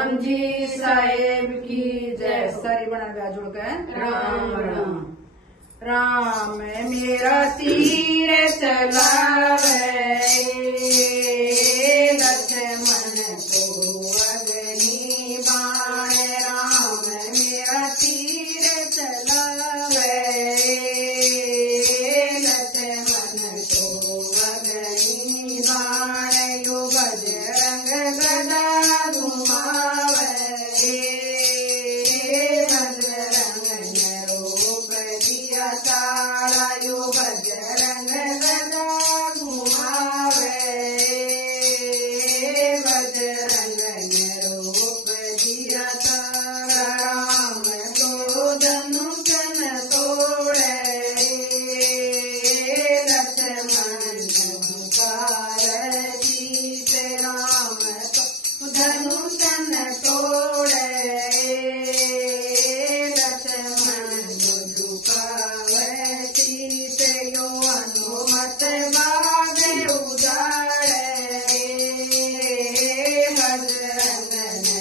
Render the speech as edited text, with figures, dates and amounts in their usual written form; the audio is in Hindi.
राम जी साहेब की जय। सारी बना ब्याह जुड़ गए। राम राम। राम मेरा तीर चलावे, लक्ष्मण को अग्नि बाण। राम मेरा तीर चलावे, लक्ष्मण को अग्नि बाण। यो बजरंग गदा घुमावे, बजरंग ने रूप दिया काला। यो बजरंग गदा घुमावे, बजरंग ने रूप दिया काला। राम तो धनुष न तोड़े, लक्ष्मण पुकारे शीश। राम तो धनुष न तोड़े, लक्ष्मण झुकावे शीश। यो हनुमत बाग उजाड़े, बजरंग ने